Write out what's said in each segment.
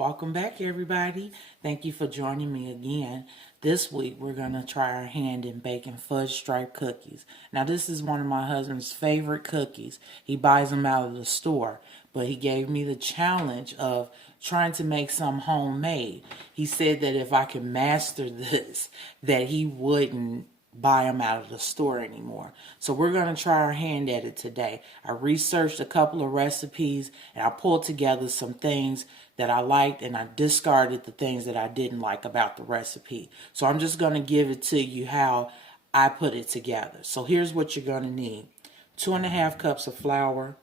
Welcome back, everybody. Thank you for joining me again. This week, we're going to try our hand in baking fudge stripe cookies. Now, this is one of my husband's favorite cookies. He buys them out of the store, but he gave me the challenge of trying to make some homemade. He said that if I can master this, that he wouldn't buy them out of the store anymore. So we're going to try our hand at it today. I researched a couple of recipes and I pulled together some things that I liked and I discarded the things that I didn't like about the recipe. So I'm just going to give it to you how I put it together. So here's what you're going to need. 2.5 cups of flour,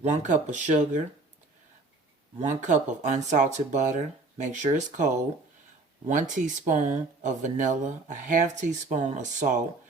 1 cup of sugar, 1 cup of unsalted butter. Make sure it's cold. 1 teaspoon of vanilla, a half teaspoon of salt,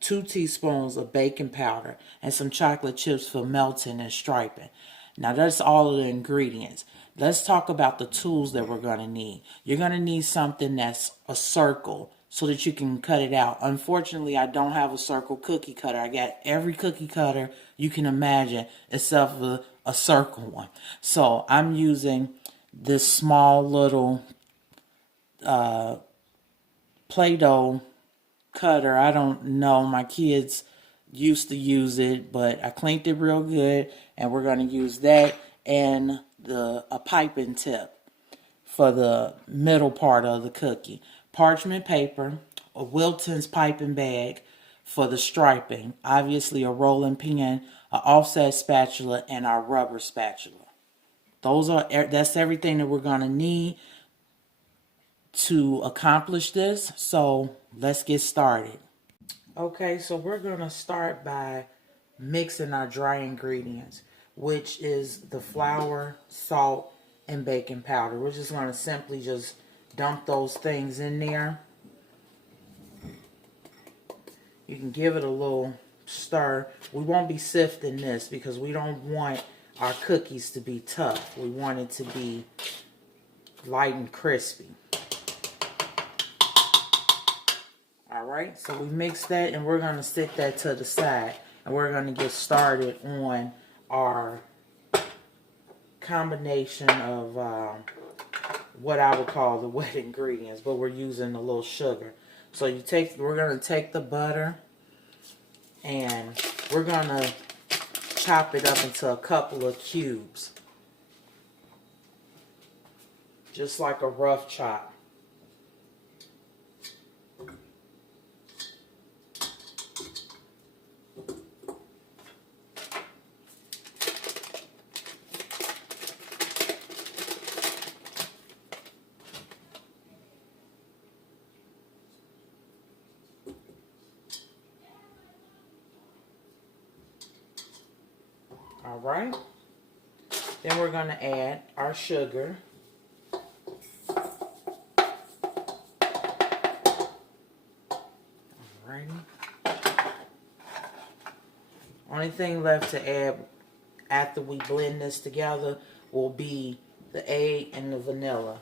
2 teaspoons of baking powder, and some chocolate chips for melting and striping. Now that's all of the ingredients. Let's talk about the tools that we're going to need. You're going to need something that's a circle so that you can cut it out. Unfortunately, I don't have a circle cookie cutter. I got every cookie cutter you can imagine except for a circle one. So I'm using this small little Play-Doh cutter. I don't know. My kids used to use it, but I cleaned it real good, and we're going to use that and a piping tip for the middle part of the cookie. Parchment paper, a Wilton's piping bag for the striping, obviously a rolling pin, an offset spatula, and our rubber spatula. That's everything that we're going to need to accomplish this. So let's get started. Okay, so we're going to start by mixing our dry ingredients, which is the flour, salt, and baking powder. We're just going to simply just dump those things in there. You can give it a little stir. We won't be sifting this because we don't want our cookies to be tough. We want it to be light and crispy. Alright, so we mix that and we're going to set that to the side. And we're going to get started on our combination of what I would call the wet ingredients. But we're using a little sugar. So we're going to take the butter and we're going to chop it up into a couple of cubes. Just like a rough chop. Alright, then we're going to add our sugar. Alrighty. Only thing left to add after we blend this together will be the egg and the vanilla.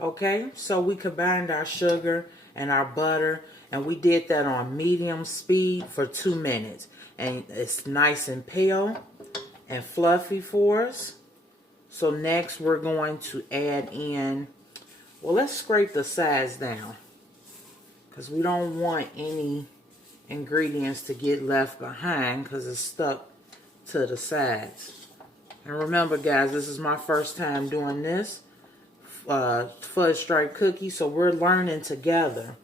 Okay, so we combined our sugar and our butter, and we did that on medium speed for 2 minutes. And it's nice and pale and fluffy for us. So next we're going to add in, well, let's scrape the sides down because we don't want any ingredients to get left behind because it's stuck to the sides. And remember, guys, this is my first time doing this. Fudge stripe cookie, so we're learning together.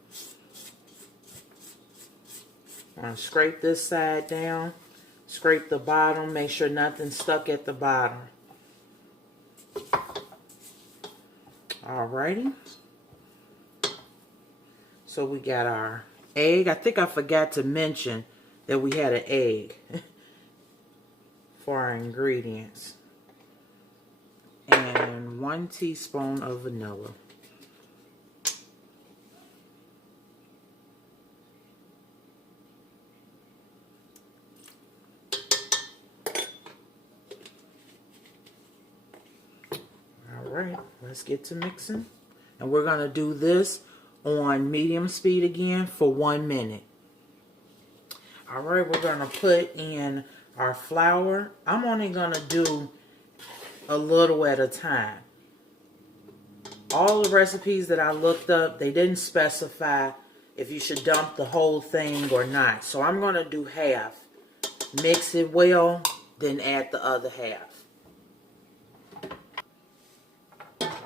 I'm going to scrape this side down, scrape the bottom, make sure nothing's stuck at the bottom. Alrighty. So we got our egg. I think I forgot to mention that we had an egg for our ingredients. And 1 teaspoon of vanilla. Alright, let's get to mixing. And we're going to do this on medium speed again for 1 minute. Alright, we're going to put in our flour. I'm only going to do a little at a time. All the recipes that I looked up, they didn't specify if you should dump the whole thing or not. So I'm going to do half. Mix it well, then add the other half.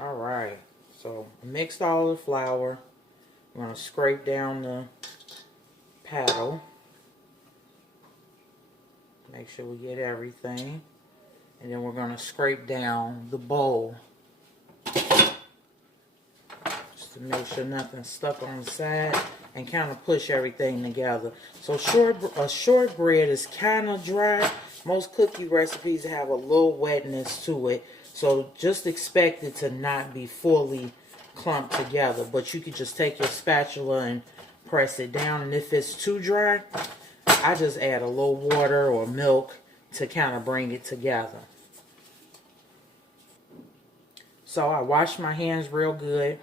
Alright, so mixed all the flour. I'm going to scrape down the paddle. Make sure we get everything. And then we're going to scrape down the bowl. Just to make sure nothing's stuck on the side. And kind of push everything together. So shortbread is kind of dry. Most cookie recipes have a little wetness to it. So just expect it to not be fully clumped together. But you could just take your spatula and press it down. And if it's too dry, I just add a little water or milk to kind of bring it together. So I wash my hands real good.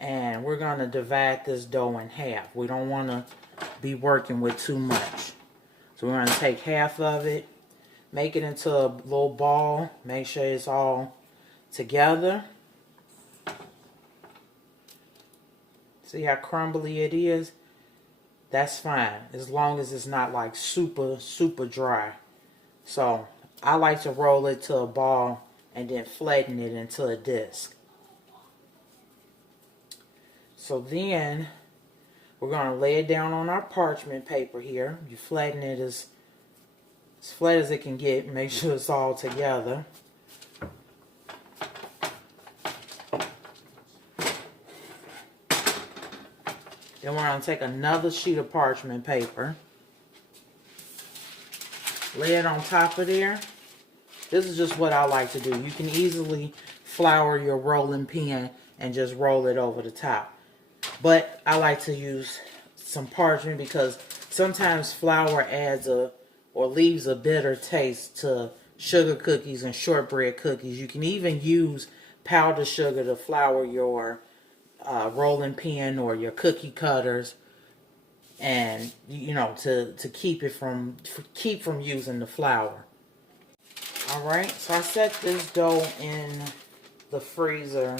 And we're going to divide this dough in half. We don't want to be working with too much. So we're going to take half of it, make it into a little ball. Make sure it's all together. See how crumbly it is? That's fine, as long as it's not like super dry. So I like to roll it to a ball and then flatten it into a disc. So then we're going to lay it down on our parchment paper here. You flatten it as flat as it can get. Make sure it's all together. Then we're going to take another sheet of parchment paper. Lay it on top of there. This is just what I like to do. You can easily flour your rolling pin and just roll it over the top. But I like to use some parchment because sometimes flour adds or leaves a bitter taste to sugar cookies and shortbread cookies. You can even use powdered sugar to flour your rolling pin or your cookie cutters, and you know, to keep from using the flour. All right, so I set this dough in the freezer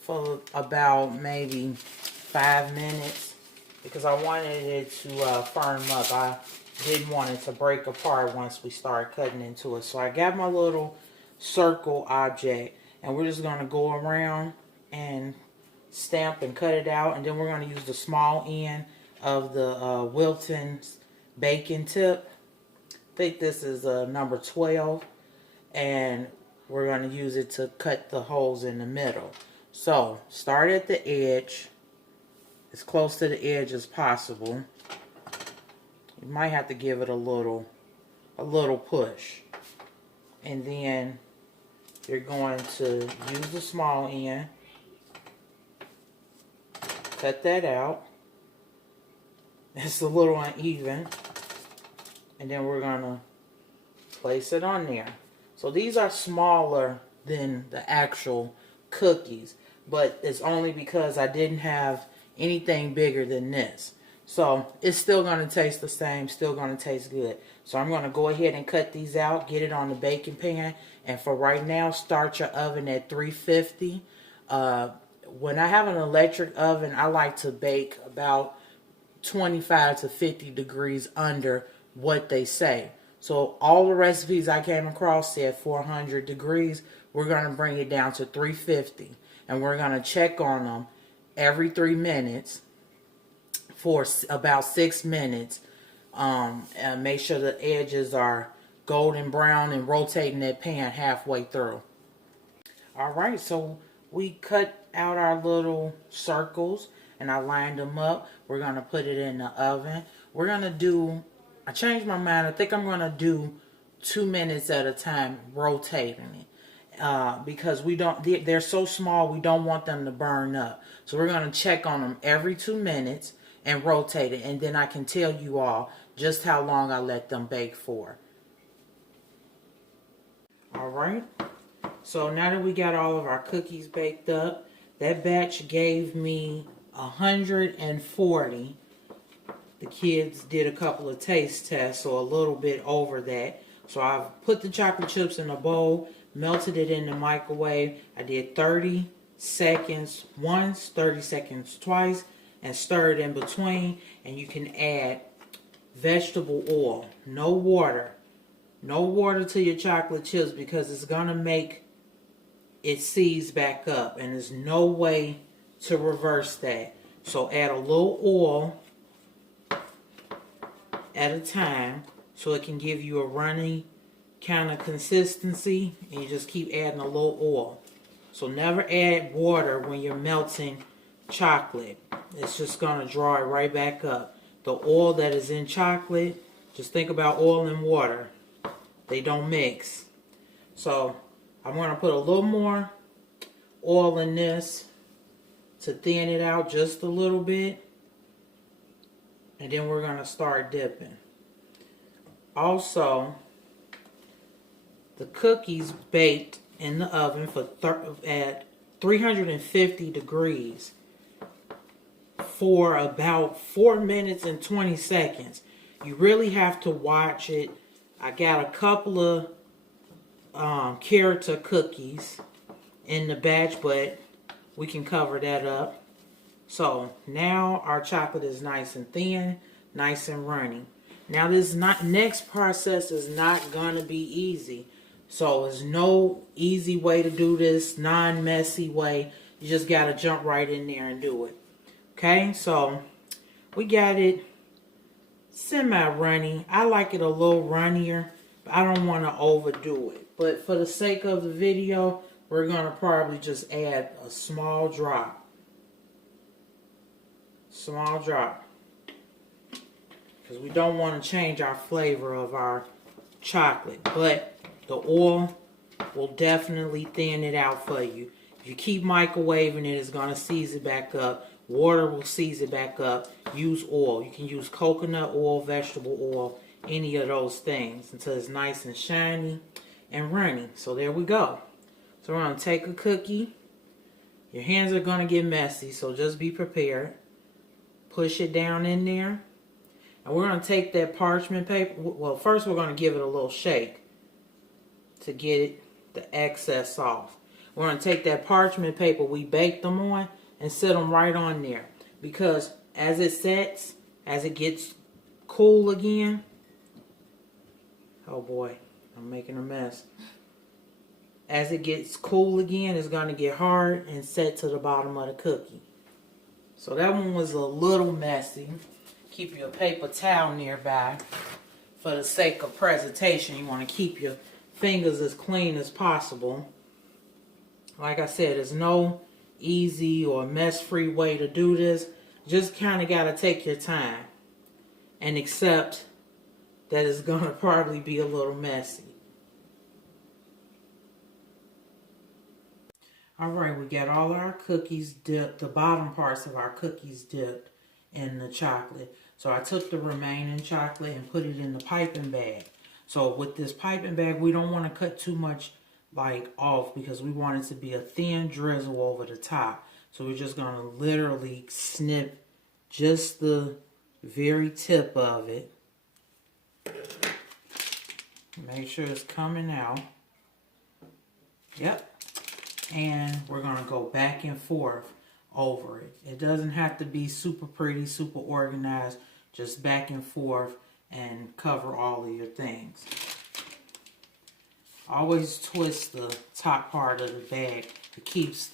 for about maybe 5 minutes because I wanted it to firm up. I didn't want it to break apart once we start cutting into it. So I got my little circle object and we're just going to go around and stamp and cut it out, and then we're going to use the small end of the Wilton's bacon tip. I think this is number 12, and we're going to use it to cut the holes in the middle. So start at the edge, as close to the edge as possible. You might have to give it a little push, and then you're going to use the small end. Cut that out. It's a little uneven. And then we're going to place it on there. So these are smaller than the actual cookies. But it's only because I didn't have anything bigger than this. So it's still going to taste the same. Still going to taste good. So I'm going to go ahead and cut these out. Get it on the baking pan. And for right now, start your oven at 350. When I have an electric oven, I like to bake about 25 to 50 degrees under what they say. So all the recipes I came across said 400 degrees. We're going to bring it down to 350. And we're going to check on them every 3 minutes for about 6 minutes. And make sure the edges are golden brown and rotating that pan halfway through. Alright, so we cut out our little circles and I lined them up. We're going to put it in the oven. We're going to do, I changed my mind. I think I'm going to do 2 minutes at a time rotating it. Because they're so small, we don't want them to burn up. So we're going to check on them every 2 minutes and rotate it. And then I can tell you all just how long I let them bake for. Alright. So now that we got all of our cookies baked up, that batch gave me 140. The kids did a couple of taste tests, so a little bit over that. So I've put the chocolate chips in a bowl, melted it in the microwave. I did 30 seconds once, 30 seconds twice, and stirred in between. And you can add vegetable oil, no water. No water to your chocolate chips because it's going to make it seize back up. And there's no way to reverse that. So add a little oil at a time so it can give you a runny kind of consistency. And you just keep adding a little oil. So never add water when you're melting chocolate. It's just going to draw it right back up. The oil that is in chocolate, just think about oil and water. They don't mix. So I'm going to put a little more oil in this to thin it out just a little bit. And then we're going to start dipping. Also, the cookies baked in the oven at 350 degrees for about 4 minutes and 20 seconds. You really have to watch it. I got a couple of character cookies in the batch, but we can cover that up. So now our chocolate is nice and thin, nice and runny. Now this next process is not gonna be easy. So there's no easy way to do this, non-messy way. You just gotta jump right in there and do it. Okay, so we got it semi-runny. I like it a little runnier, but I don't want to overdo it. But for the sake of the video, we're going to probably just add a small drop. Small drop. Because we don't want to change our flavor of our chocolate. But the oil will definitely thin it out for you. If you keep microwaving it, it's going to seize it back up. Water will seize it back up. Use oil. You can use coconut oil, vegetable oil, any of those things until it's nice and shiny and runny. So there we go. So we're going to take a cookie. Your hands are going to get messy, so just be prepared. Push it down in there. And we're going to take that parchment paper. Well, first we're going to give it a little shake to get the excess off. We're going to take that parchment paper we baked them on and set them right on there. Because as it sets, as it gets cool again, oh boy, I'm making a mess. As it gets cool again, it's going to get hard and set to the bottom of the cookie. So that one was a little messy. Keep your paper towel nearby. For the sake of presentation, you want to keep your fingers as clean as possible. Like I said, there's no easy or mess-free way to do this. Just kind of got to take your time and accept that it's going to probably be a little messy. Alright, we got all our cookies dipped, the bottom parts of our cookies dipped in the chocolate. So I took the remaining chocolate and put it in the piping bag. So with this piping bag, we don't want to cut too much off because we want it to be a thin drizzle over the top. So we're just going to literally snip just the very tip of it. Make sure it's coming out. Yep. And we're going to go back and forth over it. It doesn't have to be super pretty, super organized. Just back and forth and cover all of your things. Always twist the top part of the bag. It keeps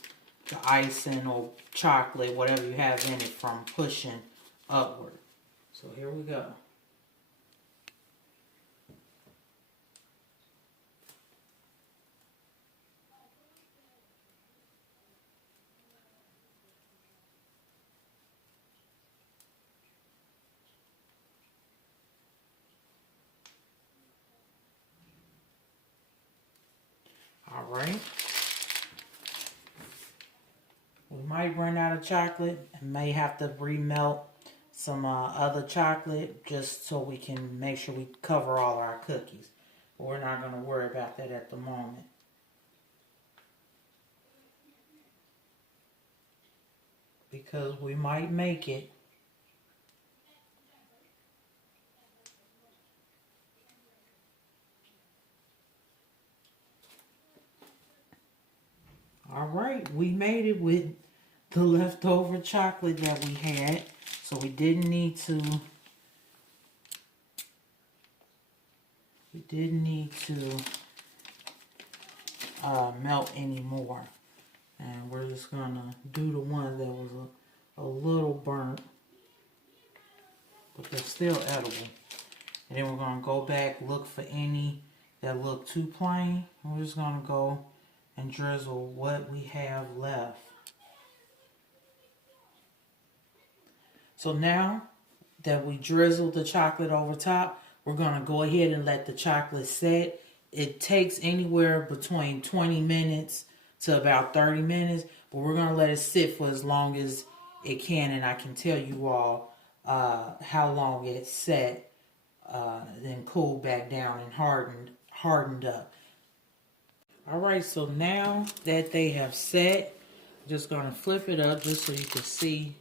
the icing or chocolate, whatever you have in it, from pushing upward. So here we go. Alright. We might run out of chocolate and may have to remelt some other chocolate just so we can make sure we cover all our cookies. But we're not going to worry about that at the moment. because we might make it. All right, we made it with the leftover chocolate that we had. So we didn't need to melt anymore. And we're just gonna do the one that was a little burnt, but they're still edible. And then we're gonna go back, look for any that look too plain. And we're just gonna go and drizzle what we have left. So now that we drizzled the chocolate over top, we're going to go ahead and let the chocolate set. It takes anywhere between 20 minutes to about 30 minutes, but we're going to let it sit for as long as it can, and I can tell you all how long it set, then cooled back down and hardened up. All right, so now that they have set, I'm just going to flip it up just so you can see.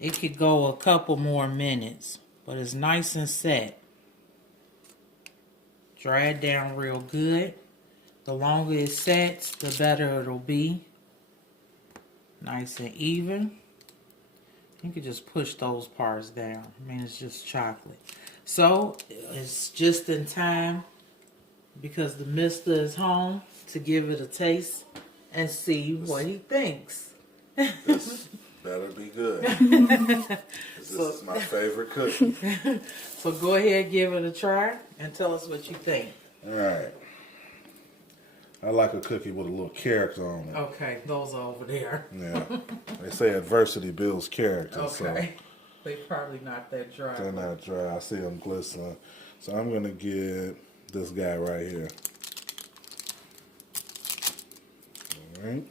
It could go a couple more minutes, but it's nice and set. Dry it down real good. The longer it sets, the better it'll be. Nice and even. You can just push those parts down. I mean, it's just chocolate. So, it's just in time because the mister is home to give it a taste and see what he thinks. This better be good. This is my favorite cookie. So go ahead, give it a try, and tell us what you think. All right. I like a cookie with a little character on it. Okay, those are over there. Yeah. They say adversity builds character. Okay. They're probably not that dry. They're not dry. I see them glistening. So I'm going to get this guy right here. All right.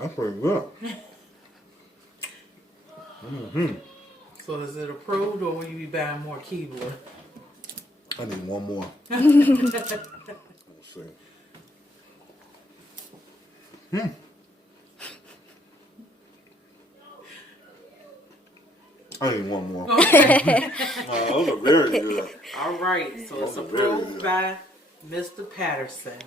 That's pretty good. So is it approved, or will you be buying more Keebler? I need one more. Let's see. I need one more. Those are very good. All right, so it's approved by Mr. Patterson.